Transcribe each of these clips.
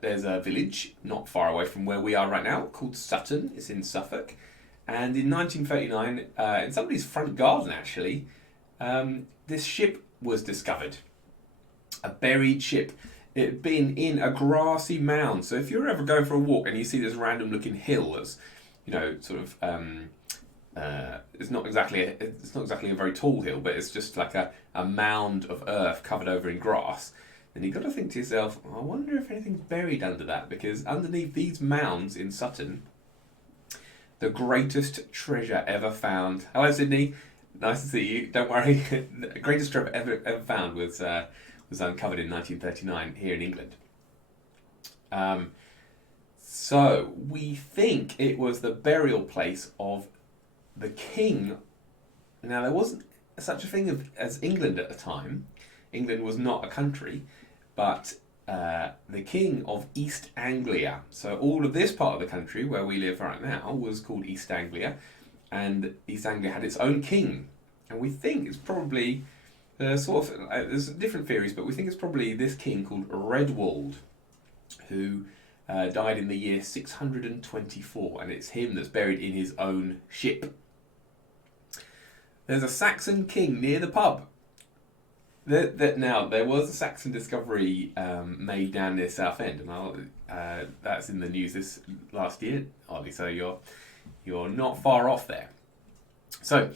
there's a village not far away from where we are right now called Sutton. It's in Suffolk. And in 1939, in somebody's front garden actually, this ship was discovered. A buried ship. It had been in a grassy mound. So if you're ever going for a walk and you see this random looking hill that's, sort of, it's not exactly a very tall hill, but it's just like a mound of earth covered over in grass, then you've got to think to yourself, I wonder if anything's buried under that, because underneath these mounds in Sutton, the greatest treasure ever found. Hello, Sydney. Nice to see you. Don't worry. The greatest treasure ever found was uncovered in 1939 here in England. So we think it was the burial place of the king. Now, there wasn't such a thing as England at the time. England was not a country, but the king of East Anglia. So all of this part of the country where we live right now was called East Anglia, and East Anglia had its own king. And we think it's probably there's different theories, but we think it's probably this king called Redwald, who died in the year 624, and it's him that's buried in his own ship. There's a Saxon king near the pub. Now, there was a Saxon discovery made down near Southend, and that's in the news this last year, Ollie, so you're not far off there. So,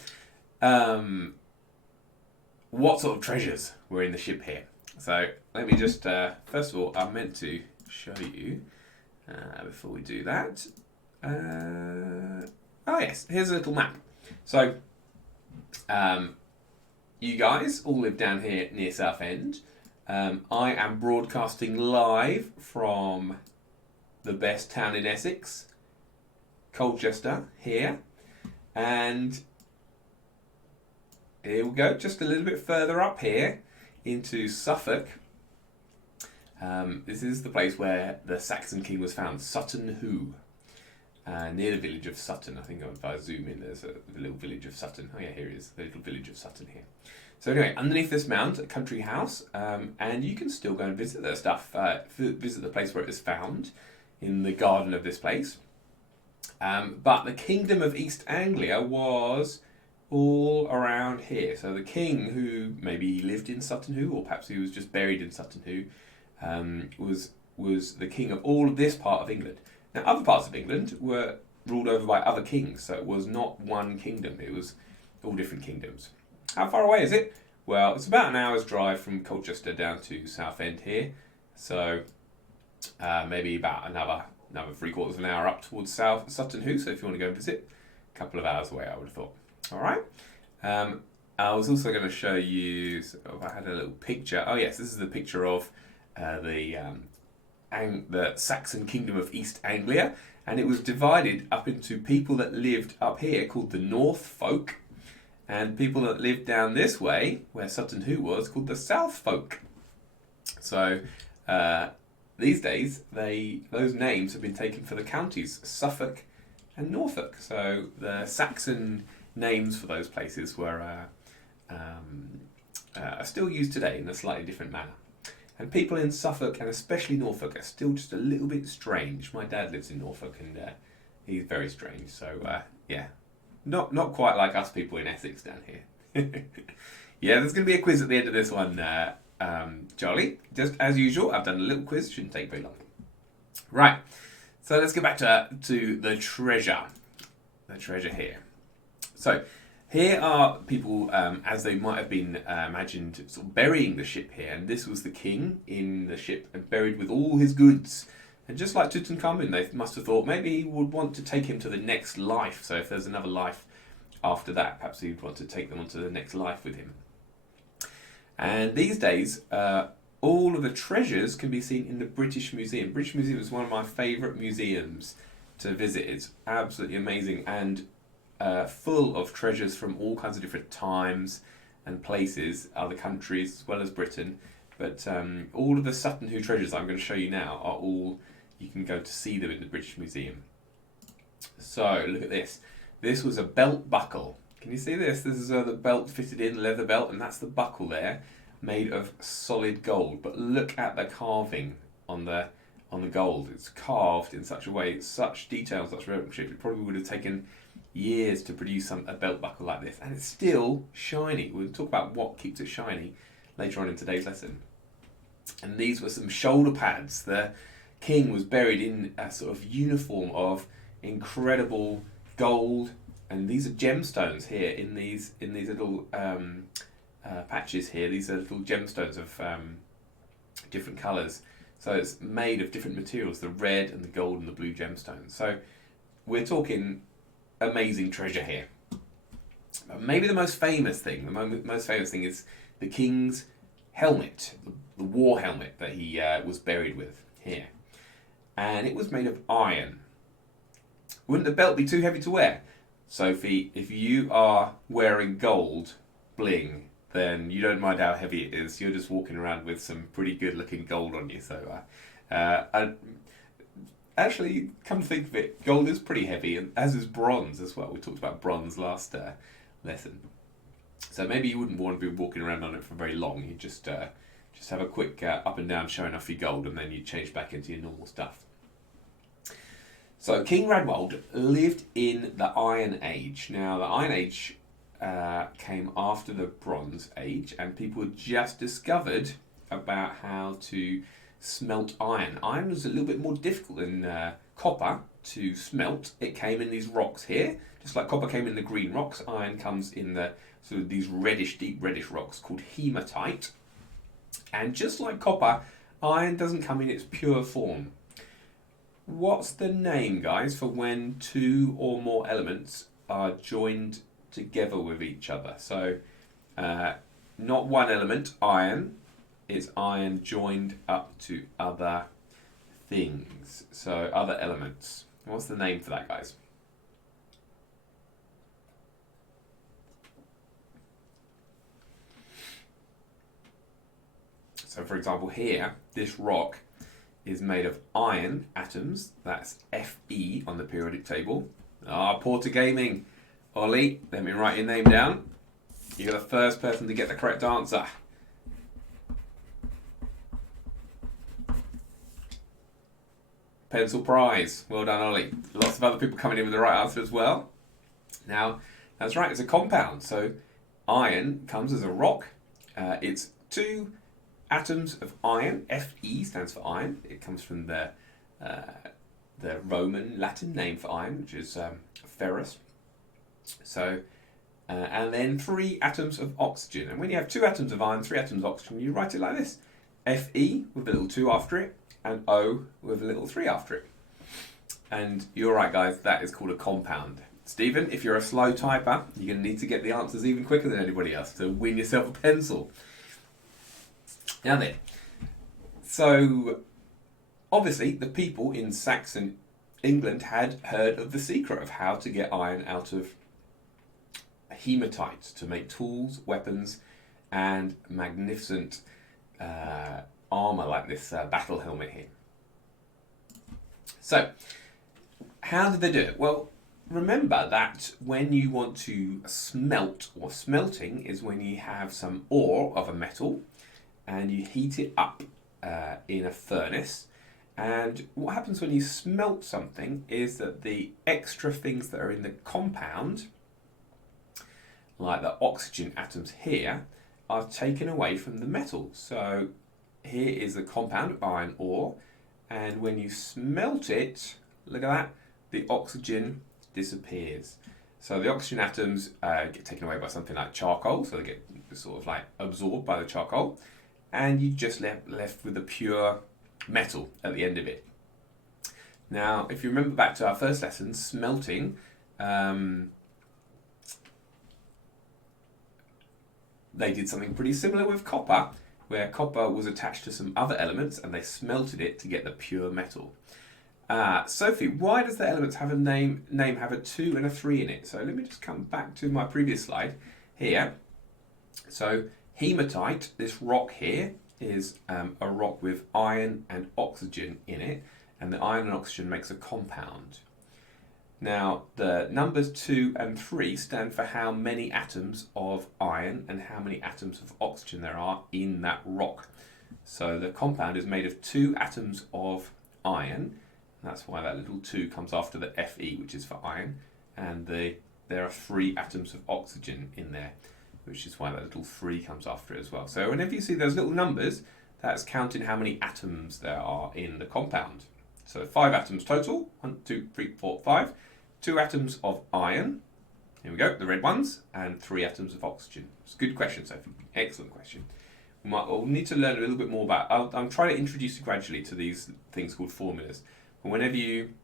what sort of treasures were in the ship here? So, let me just, first of all, I meant to show you, before we do that. Oh yes, here's a little map. So, you guys all live down here near Southend. I am broadcasting live from the best town in Essex, Colchester, here. And here we go, just a little bit further up here into Suffolk. This is the place where the Saxon king was found, Sutton Hoo. Near the village of Sutton. I think if I zoom in, there's a little village of Sutton. Oh yeah, here it is, the little village of Sutton here. So anyway, underneath this mound, a country house, and you can still go and visit the stuff, visit the place where it was found, in the garden of this place. But the kingdom of East Anglia was all around here. So the king, who maybe he lived in Sutton Hoo, or perhaps he was just buried in Sutton Hoo, was the king of all of this part of England. Now, other parts of England were ruled over by other kings, so it was not one kingdom, it was all different kingdoms. How far away is it? Well, it's about an hour's drive from Colchester down to Southend here, so maybe about another 3/4 of an hour up towards Sutton Hoo, so if you want to go and visit, a couple of hours away, I would have thought. Alright, I was also going to show you, I had a little picture. Oh yes, this is the picture of the Saxon kingdom of East Anglia, and it was divided up into people that lived up here called the North folk, and people that lived down this way where Sutton Hoo was called the South folk. So these days those names have been taken for the counties Suffolk and Norfolk. So the Saxon names for those places are still used today in a slightly different manner. And people in Suffolk, and especially Norfolk, are still just a little bit strange. My dad lives in Norfolk, and he's very strange. So, yeah, not quite like us people in Essex down here. Yeah, there's going to be a quiz at the end of this one, Charlie. Just as usual, I've done a little quiz. Shouldn't take very long. Right, so let's get back to the treasure. The treasure here. So, here are people, as they might have been imagined, sort of burying the ship here. And this was the king in the ship and buried with all his goods. And just like Tutankhamun, they must have thought maybe he would want to take him to the next life. So if there's another life after that, perhaps he'd want to take them on to the next life with him. And these days, all of the treasures can be seen in the British Museum. British Museum is one of my favourite museums to visit. It's absolutely amazing, and full of treasures from all kinds of different times and places, other countries as well as Britain. But all of the Sutton Hoo treasures I'm going to show you now are all, you can go to see them in the British Museum. So look at this. This was a belt buckle. Can you see this? This is the belt fitted in, leather belt, and that's the buckle there, made of solid gold. But look at the carving on the on the gold. It's carved in such a way, such detail, such workmanship. It probably would have taken years to produce a belt buckle like this, and it's still shiny. We'll talk about what keeps it shiny later on in today's lesson. And these were some shoulder pads. The king was buried in a sort of uniform of incredible gold, and these are gemstones here in these little patches here. These are little gemstones of different colours. So it's made of different materials, the red and the gold and the blue gemstones. So we're talking amazing treasure here. But maybe the most famous thing, is the king's helmet, the war helmet that he was buried with here. And it was made of iron. Wouldn't the belt be too heavy to wear? Sophie, if you are wearing gold bling, then you don't mind how heavy it is. You're just walking around with some pretty good looking gold on you. So, actually, come to think of it, gold is pretty heavy, and as is bronze as well. We talked about bronze last lesson. So maybe you wouldn't want to be walking around on it for very long. You just have a quick up and down showing off your gold, and then you change back into your normal stuff. So King Radwold lived in the Iron Age. Now the Iron Age came after the Bronze Age, and people had just discovered about how to smelt iron. Iron was a little bit more difficult than copper to smelt. It came in these rocks here, just like copper came in the green rocks. Iron comes in the sort of these reddish, deep reddish rocks called hematite. And just like copper, iron doesn't come in its pure form. What's the name, guys, for when two or more elements are joined together with each other? So, not one element, iron. It's iron joined up to other things. So, other elements. What's the name for that, guys? So, for example, here, this rock is made of iron atoms. That's Fe on the periodic table. Porter Gaming. Ollie, let me write your name down. You're the first person to get the correct answer. Pencil prize. Well done, Ollie. Lots of other people coming in with the right answer as well. Now, that's right, it's a compound. So iron comes as a rock. It's two atoms of iron. Fe stands for iron. It comes from the Roman Latin name for iron, which is ferrous. So, and then three atoms of oxygen. And when you have two atoms of iron, three atoms of oxygen, you write it like this: Fe with a little 2 after it, and O with a little 3 after it. And you're right, guys, that is called a compound. Stephen, if you're a slow typer, you're going to need to get the answers even quicker than anybody else to win yourself a pencil. Now then, so obviously the people in Saxon England had heard of the secret of how to get iron out of hematite to make tools, weapons, and magnificent armour like this battle helmet here. So, how did they do it? Well, remember that when you want to smelt, or smelting is when you have some ore of a metal and you heat it up in a furnace. And what happens when you smelt something is that the extra things that are in the compound, like the oxygen atoms here, are taken away from the metal. So here is the compound of iron ore, and when you smelt it, look at that, the oxygen disappears. So the oxygen atoms get taken away by something like charcoal, so they get sort of like absorbed by the charcoal, and you just left with the pure metal at the end of it. Now, if you remember back to our first lesson, smelting, they did something pretty similar with copper, where copper was attached to some other elements and they smelted it to get the pure metal. Sophie, why does the elements have a name have a 2 and a 3 in it? So let me just come back to my previous slide here. So hematite, this rock here, is a rock with iron and oxygen in it, and the iron and oxygen makes a compound. Now, the numbers 2 and 3 stand for how many atoms of iron and how many atoms of oxygen there are in that rock. So the compound is made of 2 atoms of iron. That's why that little 2 comes after the Fe, which is for iron. And there are 3 atoms of oxygen in there, which is why that little 3 comes after it as well. So whenever you see those little numbers, that's counting how many atoms there are in the compound. So 5 atoms total, 1, 2, 3, 4, 5. 2 atoms of iron, here we go, the red ones, and 3 atoms of oxygen. It's a good question, Sophie. Excellent question. We'll need to learn a little bit more about. I'm trying to introduce you gradually to these things called formulas. But whenever you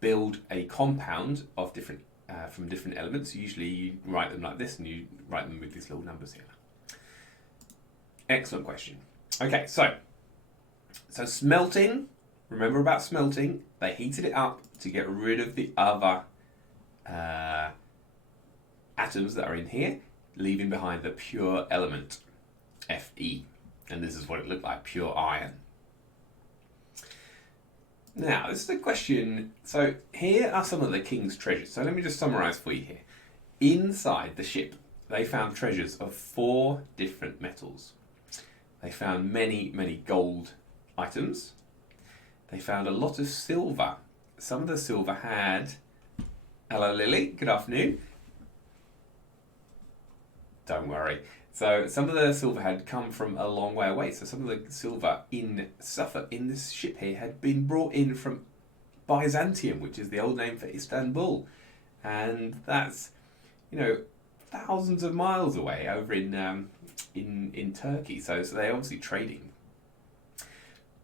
build a compound of different from different elements, usually you write them like this, and you write them with these little numbers here. Excellent question. Okay, so smelting. Remember about smelting? They heated it up to get rid of the other atoms that are in here, leaving behind the pure element, Fe. And this is what it looked like, pure iron. Now, this is a question. So here are some of the king's treasures. So let me just summarize for you here. Inside the ship, they found treasures of 4 different metals. They found many, many gold items. They found a lot of silver. Some of the silver had... Hello, Lily. Good afternoon. Don't worry. So some of the silver had come from a long way away. So some of the silver in Suffolk, in this ship here, had been brought in from Byzantium, which is the old name for Istanbul. And that's, thousands of miles away over in Turkey. So they're obviously trading.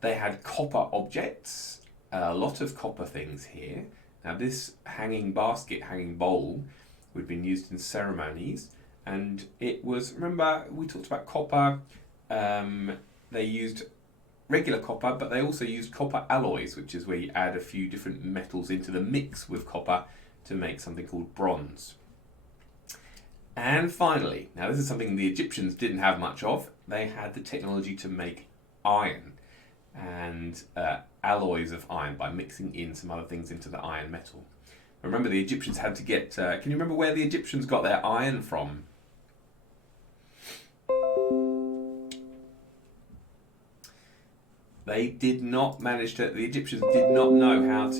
They had copper objects, a lot of copper things here. Now this hanging basket, hanging bowl, would have been used in ceremonies. And it was, remember, we talked about copper. They used regular copper, but they also used copper alloys, which is where you add a few different metals into the mix with copper to make something called bronze. And finally, now this is something the Egyptians didn't have much of. They had the technology to make iron and alloys of iron by mixing in some other things into the iron metal. Remember, the Egyptians had to get... can you remember where the Egyptians got their iron from? They did not manage to... The Egyptians did not know how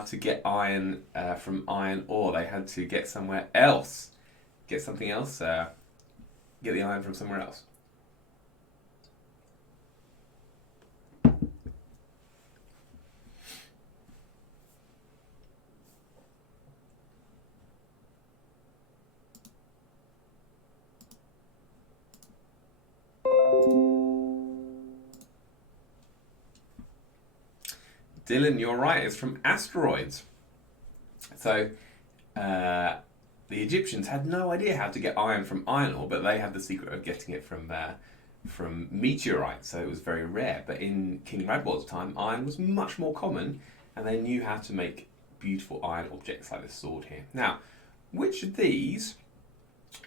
to get iron from iron ore. They had to get somewhere else. Get something else. Get the iron from somewhere else. Dylan, you're right, it's from asteroids. So the Egyptians had no idea how to get iron from iron ore, but they had the secret of getting it from meteorites, so it was very rare. But in King Radward's time, iron was much more common, and they knew how to make beautiful iron objects like this sword here. Now, which of these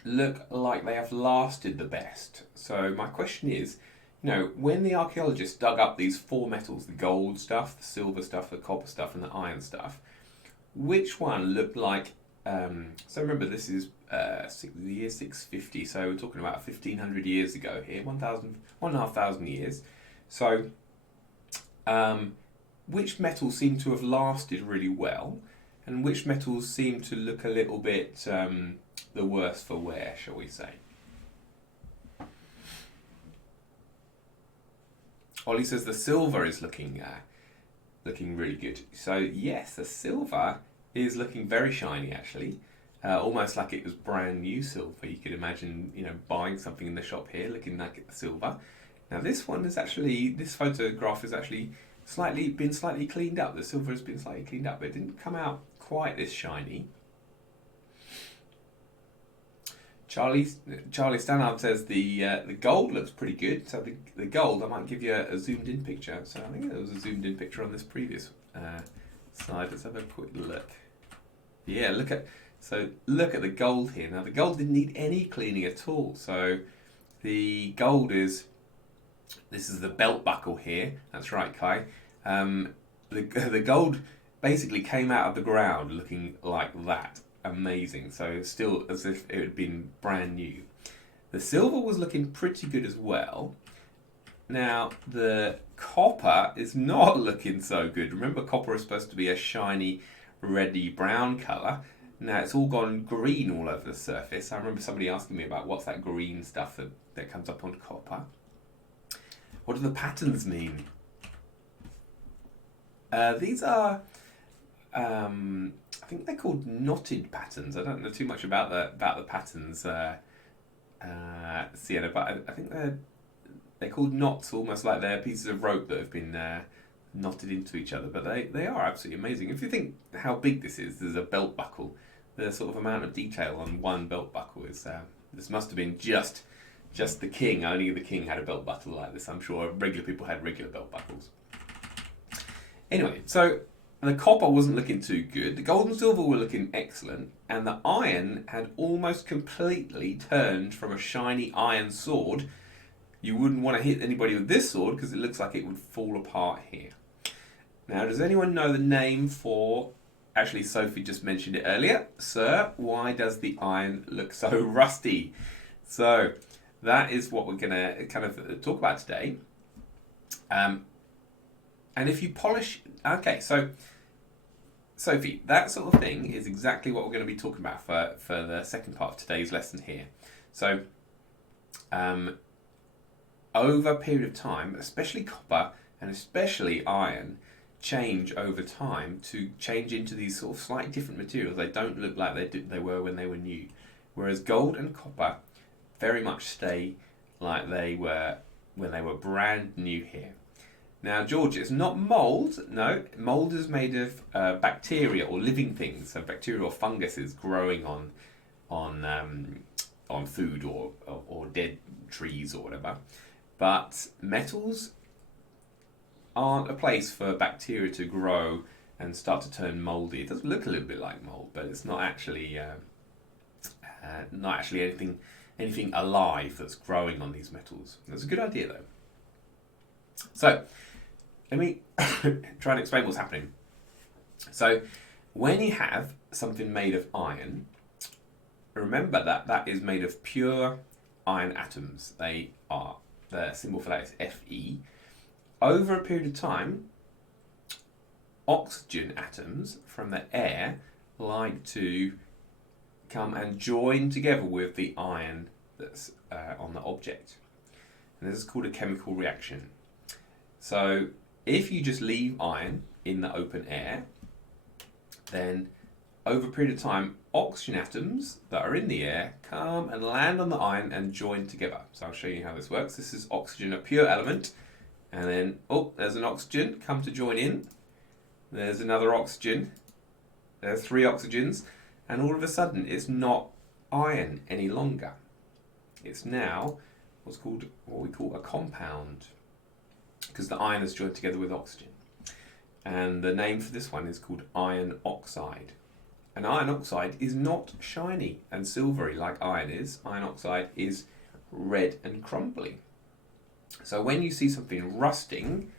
look like they have lasted the best? So my question is, when the archaeologists dug up these 4 metals, the gold stuff, the silver stuff, the copper stuff, and the iron stuff, which one looked like... so remember, this is the year 650, so we're talking about 1,500 years ago here, 1,500 years. So which metals seem to have lasted really well, and which metals seem to look a little bit the worse for wear, shall we say? Ollie says the silver is looking really good. So yes, the silver is looking very shiny actually, almost like it was brand new silver. You could imagine, buying something in the shop here looking like silver. Now this photograph is actually been slightly cleaned up. The silver has been slightly cleaned up, but it didn't come out quite this shiny. Charlie Stannard says the gold looks pretty good. So the gold, I might give you a zoomed in picture. So I think there was a zoomed in picture on this previous slide. Let's have a quick look. Yeah, look at the gold here. Now the gold didn't need any cleaning at all. So the gold this is the belt buckle here. That's right, Kai. The gold basically came out of the ground looking like that. Amazing. So still as if it had been brand new. The silver was looking pretty good as well. Now, the copper is not looking so good. Remember, copper is supposed to be a shiny, reddy brown colour. Now, it's all gone green all over the surface. I remember somebody asking me about what's that green stuff that comes up on copper. What do the patterns mean? These are, I think they're called knotted patterns. I don't know too much about the patterns, Sienna, but I think they're called knots, almost like they're pieces of rope that have been knotted into each other. But they are absolutely amazing. If you think how big this is, there's a belt buckle. The sort of amount of detail on one belt buckle is this must have been just the king. Only the king had a belt buckle like this. I'm sure regular people had regular belt buckles. Anyway, so the copper wasn't looking too good. The gold and silver were looking excellent, and the iron had almost completely turned from a shiny iron sword. You wouldn't want to hit anybody with this sword because it looks like it would fall apart here. Now, does anyone know the name for... Actually, Sophie just mentioned it earlier. Sir, why does the iron look so rusty? So, that is what we're going to kind of talk about today. And if you polish... Okay, so, Sophie, that sort of thing is exactly what we're going to be talking about for the second part of today's lesson here. So, over a period of time, especially copper and especially iron, change over time to change into these sort of slightly different materials. They don't look like they were when they were new. Whereas gold and copper very much stay like they were when they were brand new here. Now, George, it's not mould. No, mould is made of bacteria or living things, so bacteria or funguses growing on food or dead trees or whatever. But metals aren't a place for bacteria to grow and start to turn mouldy. It does look a little bit like mould, but it's not actually anything alive that's growing on these metals. That's a good idea, though. So, let me try and explain what's happening. So, when you have something made of iron, remember that is made of pure iron atoms. The symbol for that is Fe. Over a period of time, oxygen atoms from the air like to come and join together with the iron that's on the object. And this is called a chemical reaction. So if you just leave iron in the open air, then over a period of time, oxygen atoms that are in the air come and land on the iron and join together. So I'll show you how this works. This is oxygen, a pure element. And then, there's an oxygen, come to join in. There's another oxygen. There's 3 oxygens. And all of a sudden, it's not iron any longer. It's now what we call a compound. Because the iron is joined together with oxygen. And the name for this one is called iron oxide. And iron oxide is not shiny and silvery like iron is. Iron oxide is red and crumbly. So when you see something rusting,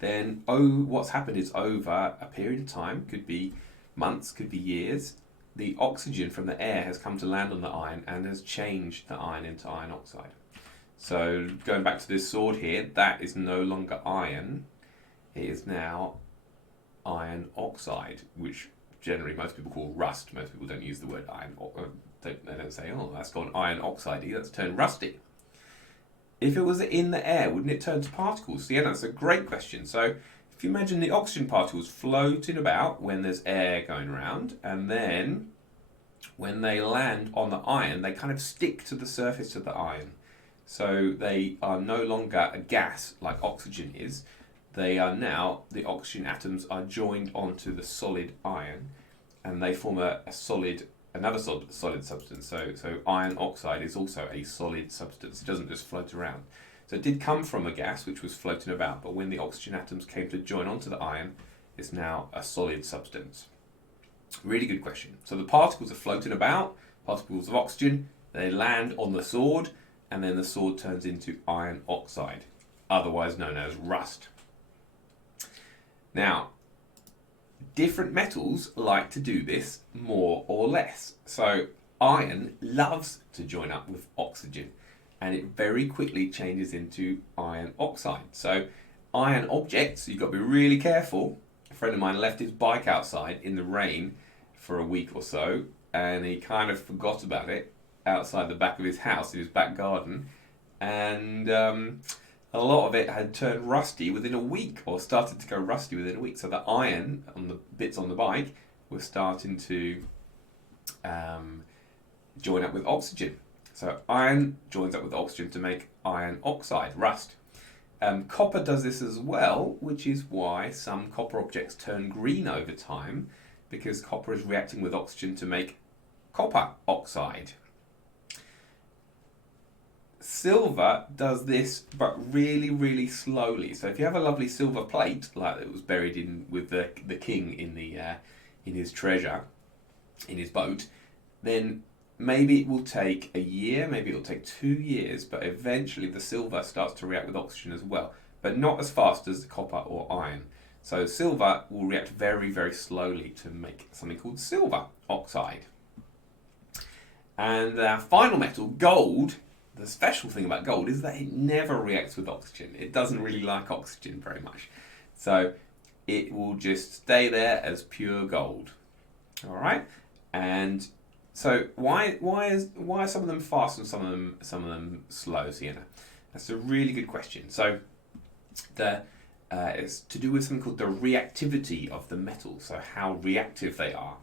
then what's happened is over a period of time, could be months, could be years, the oxygen from the air has come to land on the iron and has changed the iron into iron oxide. So going back to this sword here, that is no longer iron, it is now iron oxide, which generally most people call rust. Most people don't use the word iron, they don't say, that's gone iron oxide, that's turned rusty. If it was in the air, wouldn't it turn to particles? So yeah, that's a great question. So if you imagine the oxygen particles floating about when there's air going around, and then when they land on the iron, they kind of stick to the surface of the iron. So they are no longer a gas like oxygen is. They are now, the oxygen atoms are joined onto the solid iron, and they form another solid substance. So iron oxide is also a solid substance. It doesn't just float around. So it did come from a gas which was floating about, but when the oxygen atoms came to join onto the iron, it's now a solid substance. Really good question. So the particles are floating about, particles of oxygen, they land on the sword, and then the sword turns into iron oxide, otherwise known as rust. Now, different metals like to do this more or less. So iron loves to join up with oxygen. and it very quickly changes into iron oxide. So iron objects, you've got to be really careful. A friend of mine left his bike outside in the rain for a week or so, and he kind of forgot about it outside the back of his house in his back garden, and a lot of it had turned rusty within a week, or started to go rusty within a week. So the iron on the bits on the bike was starting to join up with oxygen. So iron joins up with oxygen to make iron oxide, rust. Copper does this as well, which is why some copper objects turn green over time, because copper is reacting with oxygen to make copper oxide. Silver does this, but really, really slowly. So if you have a lovely silver plate, like it was buried in with the king in his treasure, in his boat, then maybe it will take a year, maybe it'll take 2 years, but eventually the silver starts to react with oxygen as well, but not as fast as the copper or iron. So silver will react very, very slowly to make something called silver oxide. And our final metal, gold, the special thing about gold is that it never reacts with oxygen. It doesn't really like oxygen very much. So it will just stay there as pure gold. All right? And so why are some of them fast and some of them slow, Sienna? That's a really good question. So it's to do with something called the reactivity of the metal, so how reactive they are.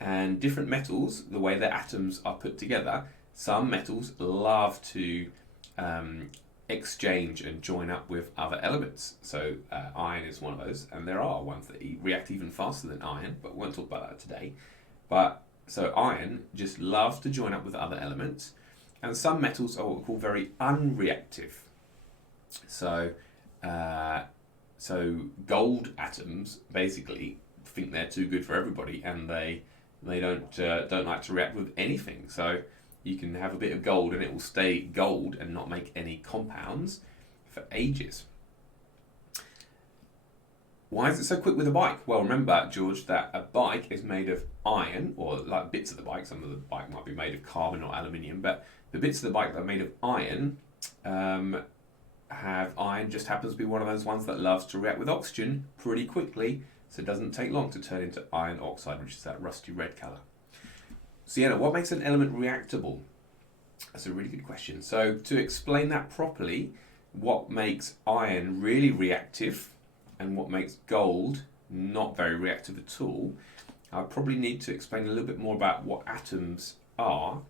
And different metals, the way their atoms are put together, some metals love to exchange and join up with other elements. So iron is one of those, and there are ones that react even faster than iron, but we won't talk about that today. But so iron just loves to join up with other elements, and some metals are what we call very unreactive. So gold atoms basically think they're too good for everybody, and they don't like to react with anything. So you can have a bit of gold and it will stay gold and not make any compounds for ages. Why is it so quick with a bike? Well, remember, George, that a bike is made of iron, or like bits of the bike. Some of the bike might be made of carbon or aluminium, but the bits of the bike that are made of iron have iron just happens to be one of those ones that loves to react with oxygen pretty quickly, so it doesn't take long to turn into iron oxide, which is that rusty red colour. Sienna, what makes an element reactable? That's a really good question. So to explain that properly, what makes iron really reactive and what makes gold not very reactive at all, I probably need to explain a little bit more about what atoms are.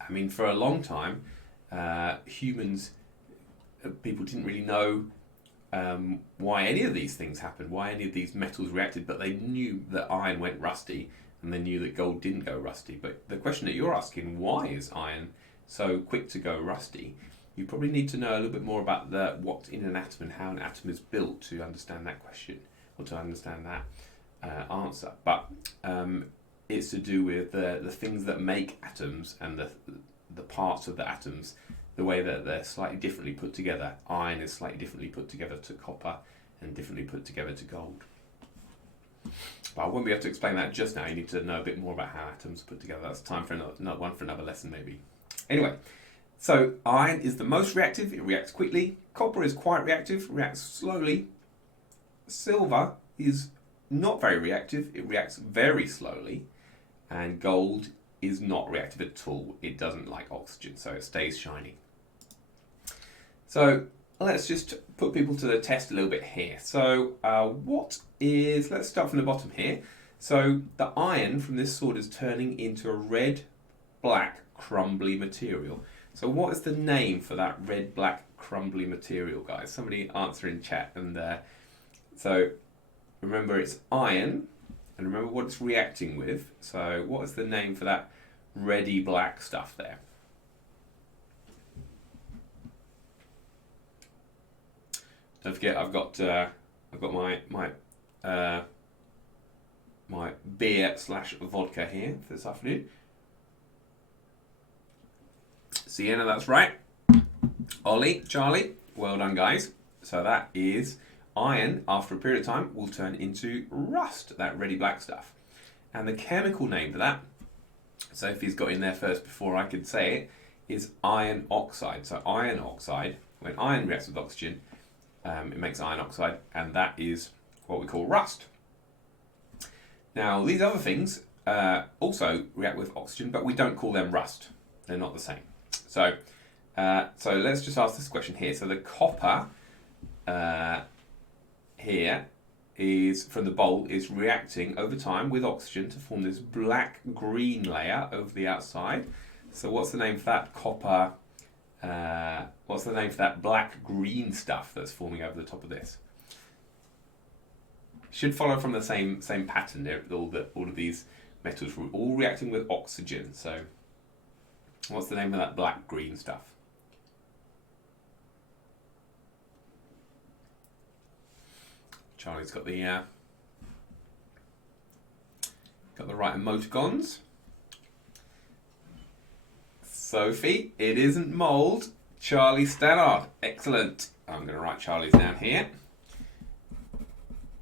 I mean, for a long time, people didn't really know why any of these things happened, why any of these metals reacted, but they knew that iron went rusty and they knew that gold didn't go rusty. But the question that you're asking, why is iron so quick to go rusty? You probably need to know a little bit more about what's in an atom and how an atom is built to understand that question, or to understand that answer. But it's to do with the things that make atoms and the parts of the atoms, the way that they're slightly differently put together. Iron is slightly differently put together to copper and differently put together to gold. But I won't be able to explain that just now. You need to know a bit more about how atoms are put together. That's time for another lesson maybe. Anyway, so iron is the most reactive. It reacts quickly. Copper is quite reactive, reacts slowly. Silver is not very reactive. It reacts very slowly. And gold is not reactive at all. It doesn't like oxygen, so it stays shiny. So let's just put people to the test a little bit here. So let's start from the bottom here. So the iron from this sword is turning into a red, black, crumbly material. So what is the name for that red, black, crumbly material, guys? Somebody answer in chat. And so remember, it's iron, and remember what it's reacting with. So what is the name for that reddy black stuff there? Don't forget, I've got my beer / vodka here for this afternoon. Sienna, that's right. Ollie, Charlie, well done, guys. So that is iron, after a period of time, will turn into rust, that reddy black stuff. And the chemical name for that, Sophie's got in there first before I could say it, is iron oxide. So iron oxide, when iron reacts with oxygen, it makes iron oxide, and that is what we call rust. Now, these other things also react with oxygen, but we don't call them rust. They're not the same. So let's just ask this question here. So the copper here is from the bowl is reacting over time with oxygen to form this black-green layer over the outside. So what's the name for that copper? What's the name for that black-green stuff that's forming over the top of this? Should follow from the same pattern there. All of these metals were all reacting with oxygen. So what's the name of that black-green stuff? Charlie's got the right emoticons. Sophie, it isn't mould. Charlie Stannard, excellent. I'm going to write Charlie's down here.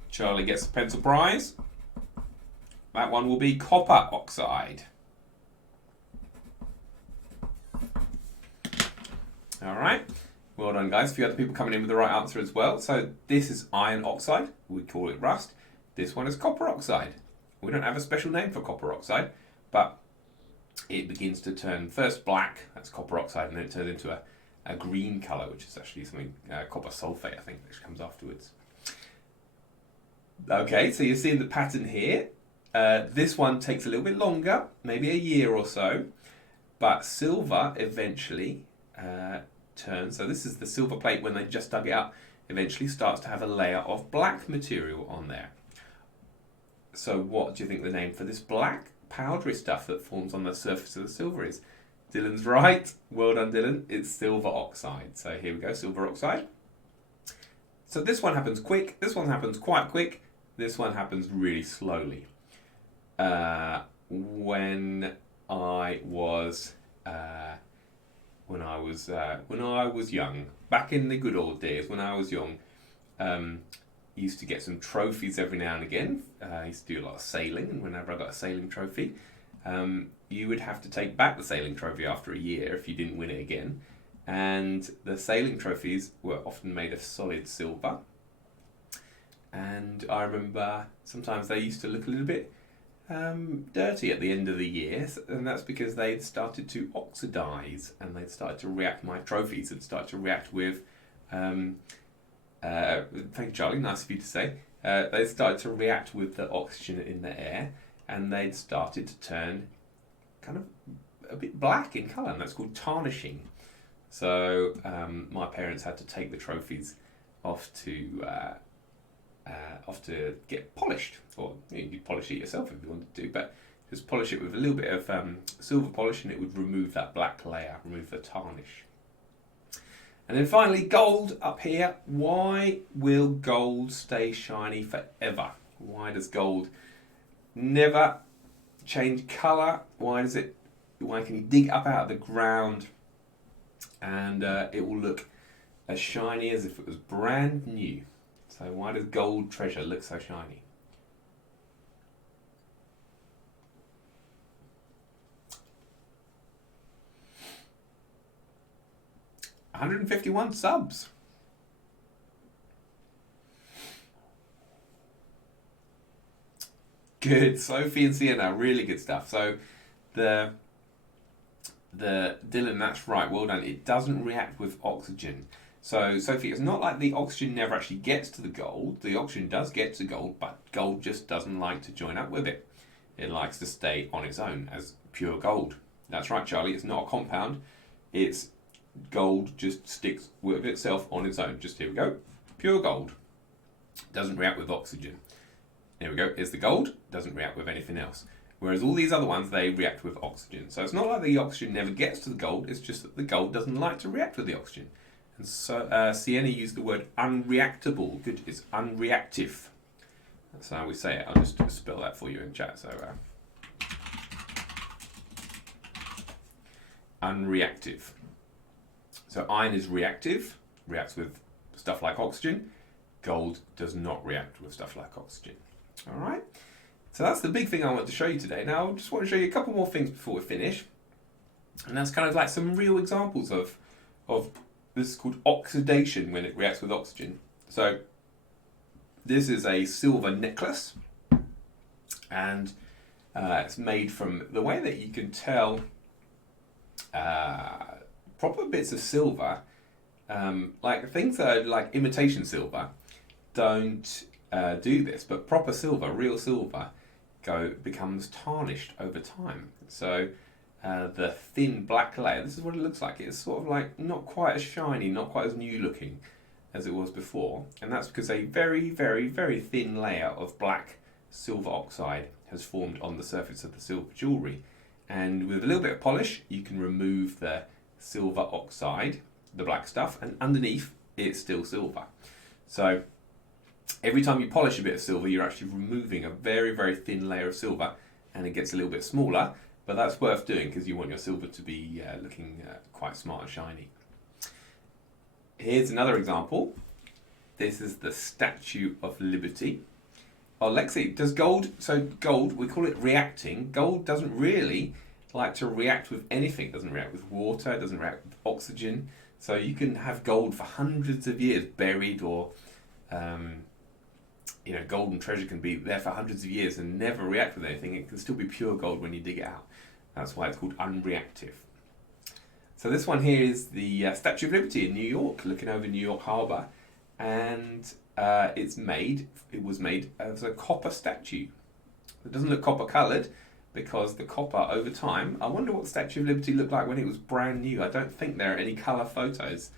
Charlie gets the pencil prize. That one will be copper oxide. All right. Well done, guys. A few other people coming in with the right answer as well. So this is iron oxide. We call it rust. This one is copper oxide. We don't have a special name for copper oxide, but it begins to turn first black, that's copper oxide, and then it turns into a green colour, which is actually something, copper sulfate, I think, which comes afterwards. Okay, so you're seeing the pattern here. This one takes a little bit longer, maybe a year or so, but silver eventually turns. So this is the silver plate when they just dug it up, eventually starts to have a layer of black material on there. So what do you think the name for this black powdery stuff that forms on the surface of the silver is? Dylan's right. Well done, Dylan. It's silver oxide. So here we go, silver oxide. So this one happens quick. This one happens quite quick. This one happens really slowly. When I was young, back in the good old days, when I was young, used to get some trophies every now and again. I used to do a lot of sailing, and whenever I got a sailing trophy, you would have to take back the sailing trophy after a year if you didn't win it again. And the sailing trophies were often made of solid silver. And I remember sometimes they used to look a little bit dirty at the end of the year, and that's because they'd started to oxidize, and they'd started to react, my trophies had started to react with thank you, Charlie, nice of you to say. They started to react with the oxygen in the air, and they'd started to turn kind of a bit black in colour, and that's called tarnishing. So my parents had to take the trophies off to get polished, or you could polish it yourself if you wanted to, but just polish it with a little bit of silver polish, and it would remove that black layer, remove the tarnish. And then finally, gold up here. Why will gold stay shiny forever? Why does gold never change colour? Why can you dig up out of the ground and it will look as shiny as if it was brand new? So why does gold treasure look so shiny? $151 subs. Good, Sophie and Sienna, really good stuff. So the Dylan, that's right, well done. It doesn't react with oxygen. So Sophie, it's not like the oxygen never actually gets to the gold. The oxygen does get to gold, but gold just doesn't like to join up with it. It likes to stay on its own as pure gold. That's right, Charlie, it's not a compound. It's gold just sticks with itself on its own. Just here we go. Pure gold. Doesn't react with oxygen. Here we go. Here's the gold. Doesn't react with anything else. Whereas all these other ones, they react with oxygen. So it's not like the oxygen never gets to the gold. It's just that the gold doesn't like to react with the oxygen. And so Sienna used the word unreactable. Good. It's unreactive. That's how we say it. I'll just spell that for you in chat. So unreactive. So iron is reactive, reacts with stuff like oxygen. Gold does not react with stuff like oxygen. All right. So that's the big thing I want to show you today. Now, I just want to show you a couple more things before we finish. And that's kind of like some real examples of this is called oxidation when it reacts with oxygen. So this is a silver necklace, and it's made from, the way that you can tell proper bits of silver, like things that are like imitation silver don't do this, but proper silver, real silver, becomes tarnished over time. So the thin black layer, this is what it looks like. It's sort of like not quite as shiny, not quite as new looking as it was before, and that's because a very, very, very thin layer of black silver oxide has formed on the surface of the silver jewellery. And with a little bit of polish, you can remove the silver oxide, the black stuff, and underneath it's still silver. So every time you polish a bit of silver, you're actually removing a very, very thin layer of silver, and it gets a little bit smaller, but that's worth doing because you want your silver to be looking quite smart and shiny. Here's another example. This is the Statue of Liberty. Oh, Lexi, does gold, so gold, we call it reacting. Gold doesn't really like to react with anything. It doesn't react with water, it doesn't react with oxygen. So you can have gold for hundreds of years buried, or golden treasure can be there for hundreds of years and never react with anything. It can still be pure gold when you dig it out. That's why it's called unreactive. So this one here is the Statue of Liberty in New York, looking over New York Harbour, and it was made as a copper statue. It doesn't look copper coloured because the copper over time, I wonder what the Statue of Liberty looked like when it was brand new. I don't think there are any colour photos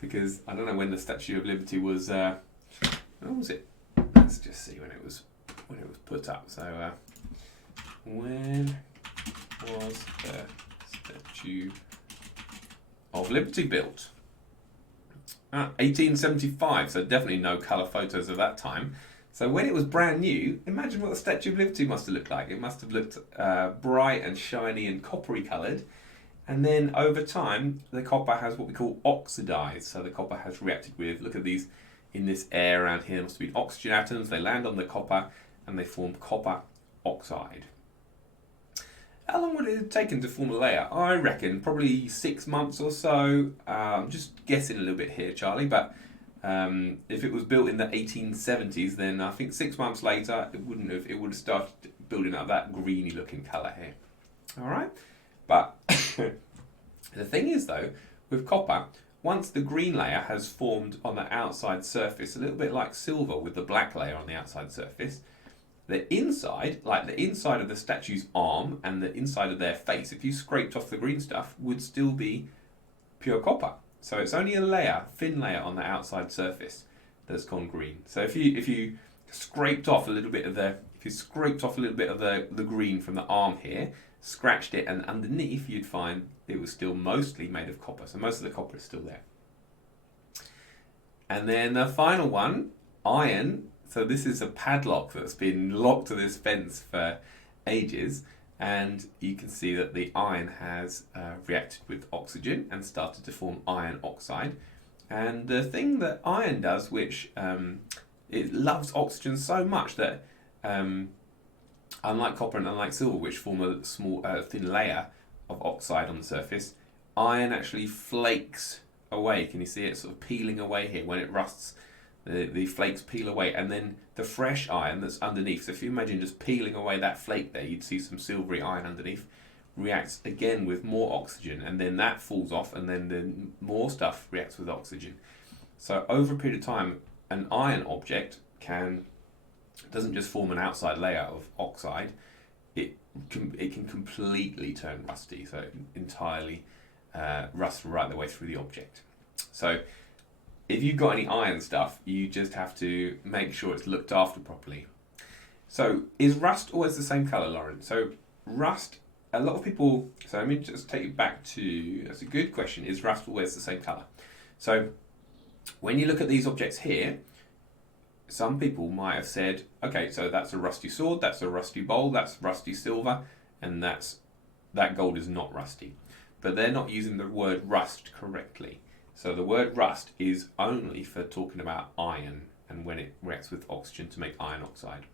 because I don't know when the Statue of Liberty was, when was it? Let's just see when it was put up. So when was the Statue of Liberty built? 1875, so definitely no colour photos of that time. So when it was brand new, imagine what the Statue of Liberty must have looked like. It must have looked bright and shiny and coppery coloured. And then over time, the copper has what we call oxidized. So the copper has reacted with, look at these, in this air around here, there must be oxygen atoms. They land on the copper and they form copper oxide. How long would it have taken to form a layer? I reckon probably 6 months or so. I'm just guessing a little bit here, Charlie, but if it was built in the 1870s, then I think 6 months later it would have started building up that greeny looking colour here. All right, but the thing is though, with copper, once the green layer has formed on the outside surface, a little bit like silver with the black layer on the outside surface, the inside, like the inside of the statue's arm and the inside of their face, if you scraped off the green stuff, would still be pure copper. So it's only a layer, thin layer on the outside surface that's gone green. So if you scraped off a little bit of the green from the arm here, scratched it, and underneath you'd find it was still mostly made of copper. So most of the copper is still there. And then the final one, iron. So this is a padlock that's been locked to this fence for ages, and you can see that the iron has reacted with oxygen and started to form iron oxide. And the thing that iron does, which it loves oxygen so much that unlike copper and unlike silver, which form a small thin layer of oxide on the surface, iron actually flakes away. Can you see it sort of peeling away here when it rusts? The flakes peel away, and then the fresh iron that's underneath, so if you imagine just peeling away that flake there, you'd see some silvery iron underneath, reacts again with more oxygen, and then that falls off, and then the more stuff reacts with oxygen. So over a period of time, an iron object doesn't just form an outside layer of oxide, it can completely turn rusty, so entirely rust right the way through the object. So if you've got any iron stuff, you just have to make sure it's looked after properly. So is rust always the same colour, Lauren? So rust, a lot of people, so let me just take you back to, that's a good question, is rust always the same colour? So when you look at these objects here, some people might have said, okay, so that's a rusty sword, that's a rusty bowl, that's rusty silver, and that gold is not rusty. But they're not using the word rust correctly. So the word rust is only for talking about iron and when it reacts with oxygen to make iron oxide.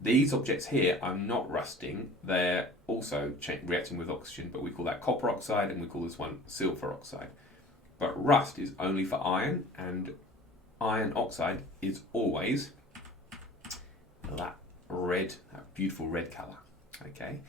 These objects here are not rusting, they're also reacting with oxygen, but we call that copper oxide and we call this one silver oxide. But rust is only for iron, and iron oxide is always that red, that beautiful red colour. Okay.